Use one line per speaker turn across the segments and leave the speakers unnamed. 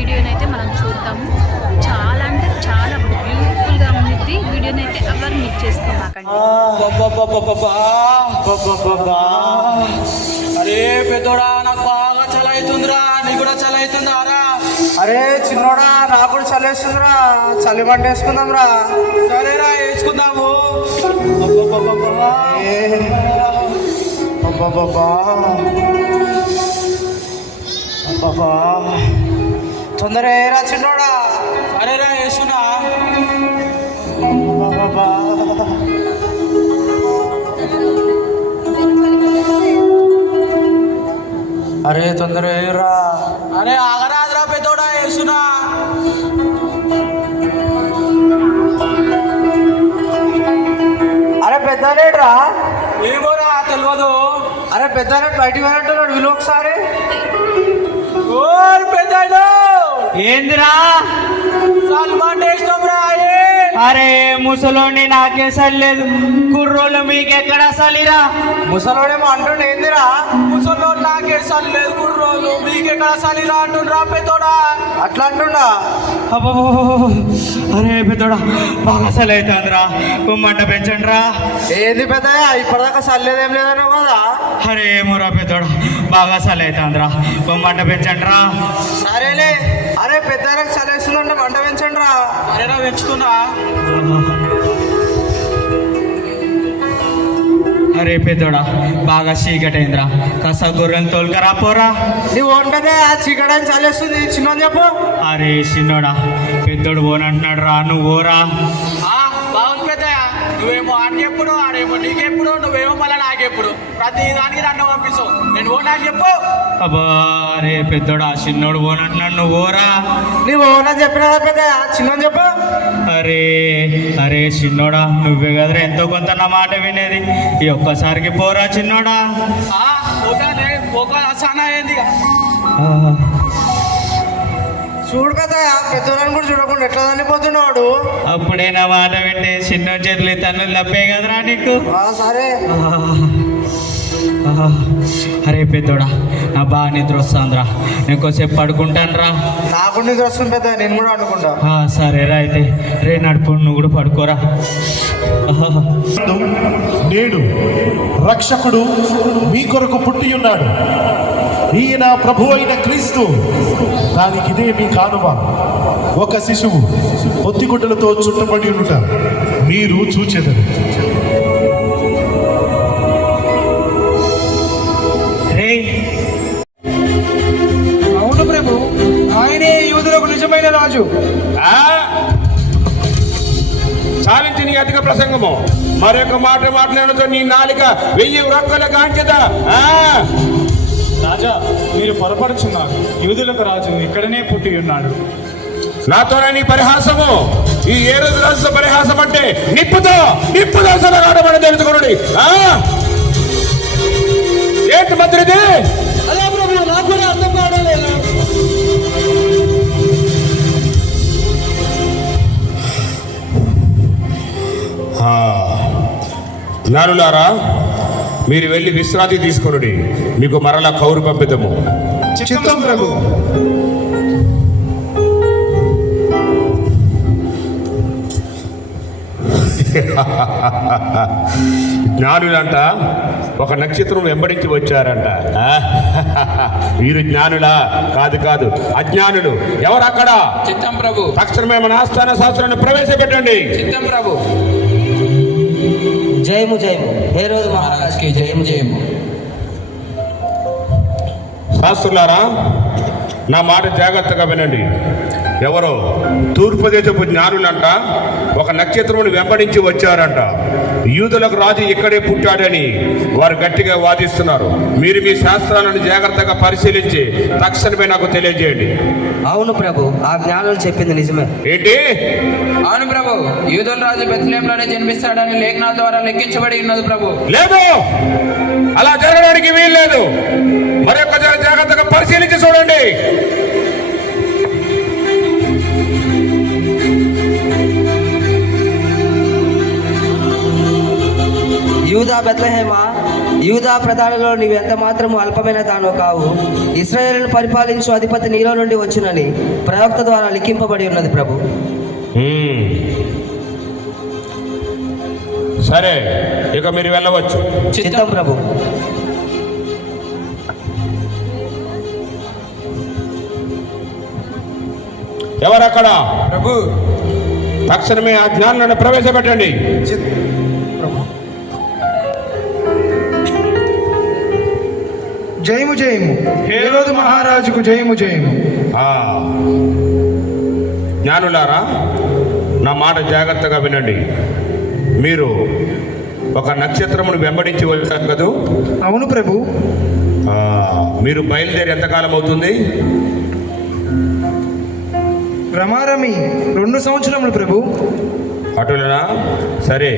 వీడియోని అయితే మనం చూద్దాము. చాలా అంటే చాలా బ్యూటిఫుల్గా ఉంది వీడియోని అయితే ఎవరు మిస్ చేసుకోమాకండి.
అరే పెద్దోడా నాకు బాగా చల అవుతుందిరా నీకు కూడా చల అవుతుందా రా
అరే చిన్నోడా నాకు కూడా చలేస్తుందిరా చలి మంట వేసుకుందాం రా
సరేరా వేసుకుందాము
తొందర ఏరా చిన్నోడా?
వేసుకున్నా
అబ్బబ్బబ్బా. అరే తొందర ఏరా.
అరే ఆగరాదురా పెద్దోడా వేసుకున్నా
అరే పెద్దనేట్రా
ఏమోరా తెలియదు
అరే పెద్దనేట్ బయటికి వెళ్ళంటున్నాడు వీళ్ళు ఒకసారి.
ఓర్ పెద్దాడు
ఏందిరా?
సల్మాన్
అరే ముసలోని నాకే సరిలేదు కుర్రోళ్ళు మీకెక్కడ సలిరా?
ముసలోడేమో అంటుండే ఏందిరా?
ముసలో నాకే సల్లేదు కుర్రోలు మీకెక్కడ సలిరా అంటుండ్రా పెద్దోడా?
అట్లా అంటుండా?
అబ్బో అరే పెద్దోడా బాగా సలి అవుతుందిరా కుమ్మంట పెంచండి రా
ఏంది పెద్దయ్య ఇప్పటిదాకా చల్లేదేం లేదన్నావు కదా?
అరే ఏమోరా పెద్దోడా బాగా సలి అవుతుందిరా కుమ్మంట పెంచండి రా
సరేలే. అరే పెద్దలకు చలేస్తుందంటే మంట పెంచండి రా
సరేరా పెంచుతున్నా?
అరే పెద్దోడా బాగా చీకటి అయిందిరా కాస్త గొర్రెలు తోలుకరా పోరా.
నీ ఓన్ పెద్ద చీకడానికి చలేస్తుంది చిన్న చెప్పు.
అరే చిన్నోడా పెద్దోడు పోనంటున్నాడు రా నువ్వు
ఆ, బాగుంది నువ్వేమో ఆడికెప్పుడు ఆడేమో నీకెప్పుడు నువ్వేమో మళ్ళీ నాకెప్పుడు. ప్రతి దానికి నన్ను పంపిస్తావు. నేను ఓ నాకు చెప్పు.
అబ్బా అరే పెద్దోడా చిన్నోడు పోనంటున్నాడు నువ్వు పోరా.
నీ ఓన చెప్పినా పెద్ద? చిన్న చెప్పు.
అరే అరే చిన్నోడా నువ్వే కదరా ఎంతో కొంత నా మాట వినేది. ఈ ఒక్కసారికి పోరా చిన్నోడా.
ఆ, ఒక అసానా ఏంది?
ఆ,
చూడు పెద్ద పెద్దోళ్ళని కూడా చూడకుండా ఎట్లా చనిపోతున్నాడు?
అప్పుడే నా మాట వింటే చిన్న చేతులు తన్నులు తప్పే కదరా నీకు?
సరే.
అరే పెద్దోడా నా బాగా నిద్ర వస్తుందిరా నేను కొంచెంసేపు పడుకుంటాను రా
నాకు నిద్ర వస్తుంది పెద్ద నేను కూడా అనుకుంటా
ఆ, సరేరా అయితే. రే నడుపు నువ్వు కూడా పడుకోరా.
నేడు రక్షకుడు మీ కొరకు పుట్టి ఉన్నాడు. ఈయన ప్రభు అయిన క్రీస్తు. దానికి ఇదే మీ కానువ. ఒక శిశువు పొత్తిగుడ్డలతో చుట్టబడి ఉంట మీరు చూచెదరు.
రాజు.
ఆ? చాలించి నీ అధిక ప్రసంగము. మరొక మాట మాట్లాడుతూ నీ నాలిక వెయ్యి రొక్కల కాంచెద
రాజా మీరు పొరపడుచున్నారు. యూదులకు రాజు ఇక్కడనే పుట్టి ఉన్నాడు.
నాతోనే నీ పరిహాసము. ఈ ఏ రోజు రాజు పరిహాసం అంటే నిప్పుతో నిప్పుతో సలగాడమని తెలుసుకున్నాడు ఏంటి మంత్రిది? జ్ఞానులారా మీరు వెళ్ళి విశ్రాంతి తీసుకునుడి. మీకు మరలా కౌరు పంపిదము
చిత్తం ప్రభు.
జ్ఞానులంట ఒక నక్షత్రం వెంబడించి వచ్చారంట. ఆ? వీరు జ్ఞానులా? కాదు కాదు. అజ్ఞానులు. ఎవరు అక్కడ
చిత్తం ప్రభు.
తక్షణమే మన ఆస్థాన శాస్త్రాన్ని ప్రవేశపెట్టండి.
చిత్తం ప్రభు.
జయము జయము. ఏ రోజు
మహారాజ్కి జయము జయము?
శాస్త్రులారా నా మాట జాగ్రత్తగా వినండి. ఎవరో తూర్పు దేశపు జ్ఞానులంట ఒక నక్షత్రమును వెంబడించి వచ్చారంట. యూదులకు రాజు ఇక్కడే పుట్టాడని వారు గట్టిగా వాదిస్తున్నారు. మీరు మీ శాస్త్రాలను జాగ్రత్తగా పరిశీలించి తక్షణమే నాకు తెలియజేయండి.
అవును ప్రభు ఆ జ్ఞానులు చెప్పింది నిజమే.
ఏంటి?
అవును ప్రభు యూదుల రాజు బెత్లేంలోనే జన్మిస్తాడని లేఖనాల ద్వారా లెక్కించబడి ఉన్నది ప్రభు.
లేదు! అలా జరగడానికి వీల్లేదు. మరొక జాగ్రత్తగా పరిశీలించి చూడండి.
యూదా ప్రధానులో నీవు ఎంత మాత్రము అల్పమైన దానో కావు. ఇస్రాయేలును పరిపాలించు అధిపతి నీలో నుండి వచ్చునని ప్రవక్త ద్వారా లిఖింపబడి ఉన్నది ప్రభు.
సరే ఇక మీరు వెళ్ళవచ్చు.
చిత్తం ప్రభు.
ఎవరక్కడ?
ప్రభు.
తక్షణమే ఆ జ్ఞానాలను ప్రవేశపెట్టండి.
జయము జయము. హేరోదు మహారాజుకు జయము జయము.
జ్ఞానులారా నా మాట జాగ్రత్తగా వినండి. మీరు ఒక నక్షత్రమును వెంబడించి వచ్చారు కదూ?
అవును ప్రభు.
మీరు బయలుదేరి ఎంతకాలం అవుతుంది?
రమారమి రెండు సంవత్సరములు ప్రభు.
అటులనా? సరే.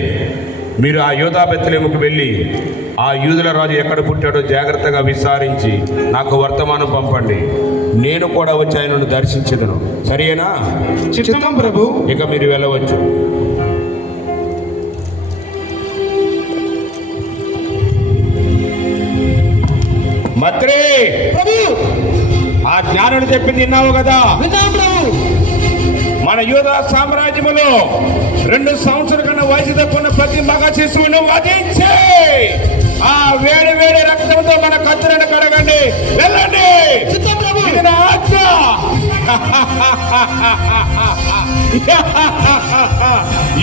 మీరు ఆ యోధా బెత్తలేముకు వెళ్ళి ఆ యూదుల రాజు ఎక్కడ పుట్టాడో జాగ్రత్తగా విచారించి నాకు వర్తమానం పంపండి. నేను కూడా వచ్చి ఆయనను దర్శించదను. సరేనా
చిత్తం ప్రభు.
ఇక మీరు వెళ్ళవచ్చు. మంత్రి!
ప్రభు.
ఆ జ్ఞానుడు చెప్పింది విన్నావు కదా?
విన్నాం ప్రభు.
మన యూద సామ్రాజ్యములో రెండు సంవత్సరాల కన్నా వయసు తప్పున్న ప్రతి మగ శిశువును వధించి ఆ వేడి వేడి రక్తంతో మన కత్తులను కడగండి. వెళ్ళండి. నా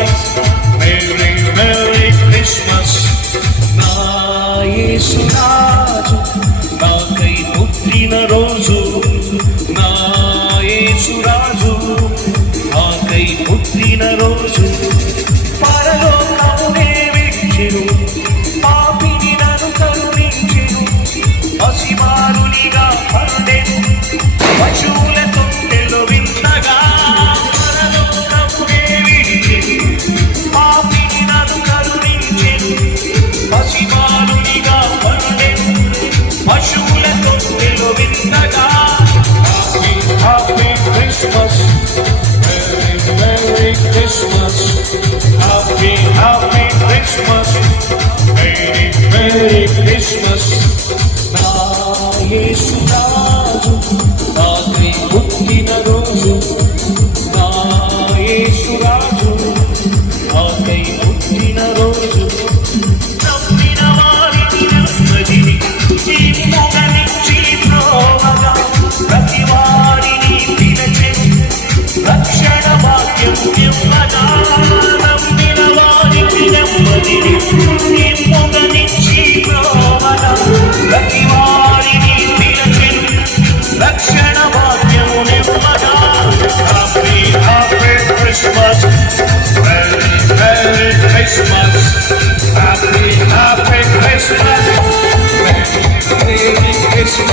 రోజు ఆకై పుట్టిన రోజు. పరలో merry